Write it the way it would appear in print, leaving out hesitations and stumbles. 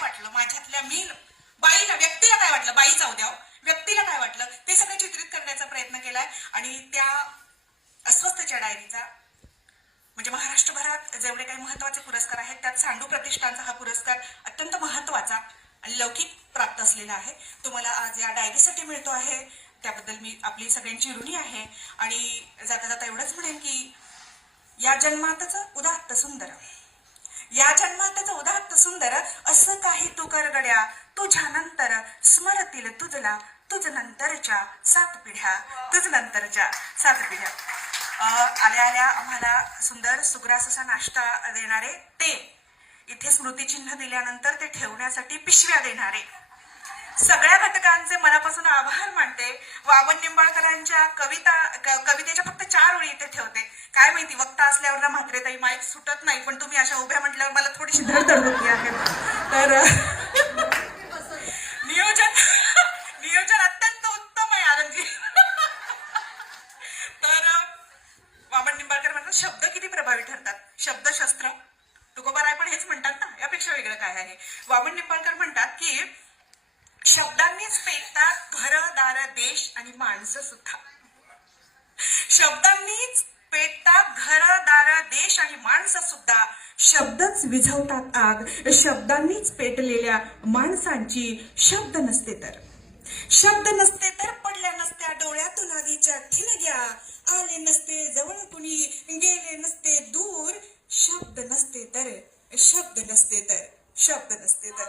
वाटलं, माझ्यातल्या मी बाईला, व्यक्तीला काय वाटलं, बाई जाऊ द्या, व्यक्तीला काय वाटलं ते सगळं चित्रित करण्याचा प्रयत्न केलाय. आणि त्या अस्वस्थच्या डायरीचा म्हणजे महाराष्ट्रभरात जेवढे काही महत्वाचे पुरस्कार आहेत त्यात सांडू प्रतिष्ठानचा हा पुरस्कार अत्यंत महत्वाचा आणि लौकिक प्राप्त असलेला आहे. तो मला आज या डायरीसाठी मिळतो आहे, त्याबद्दल मी आपली सगळ्यांची ऋणी आहे. आणि जाता जाता एवढंच म्हणेन की या जन्मातच उदात्त सुंदर, या जन्मातच उदात्त सुंदर असं काही तू कर गड्या, तुझ्या नंतर स्मरतील तुझला, तुझ नंतरच्या 7 पिढ्या, तुझ नंतरच्या 7 पिढ्या. आल्या आल्या आम्हाला सुंदर सुग्रास असा नाश्ता देणारे ते, इथे स्मृतिचिन्ह दिल्यानंतर ते ठेवण्यासाठी पिशव्या देणारे, सगळ्या घटकांचे मनापासून आभार मानते. वामन निंबाळकरांच्या कवितेच्या फक्त 4 ओळी इथे ठेवते. काय माहिती वक्ता असल्यावर ना म्हात्रेताई माईक सुटत नाही, पण तुम्ही अशा उभ्या म्हटल्यावर मला थोडीशी धडधड होती आहे. तर नियोजन अत्यंत उत्तम आहे आनंदजी. तर वामन निंबाळकर म्हणतात शब्द किती प्रभावी ठरतात, शब्दशस्त्र. तुकोबाराय पण हेच म्हणतात ना, यापेक्षा वेगळं काय आहे. वामन निंबाळकर म्हणतात की शब्दांनीच पेटतात घर दार देश आणि माणसं सुद्धा. शब्दांनीच पेटतात घर दार देश आणि माणसं सुद्धा. शब्दच विझवतात आग, शब्दांनीच पेटलेल्या माणसांची. शब्द नसते तर, शब्द नसते तर पडल्या नसत्या डोळ्यातून आधीच्या ठिणग्या, आले नसते जवळ कुणी, गेले नसते दूर. शब्द नसते तर, शब्द नसते तर, शब्द नसते तर.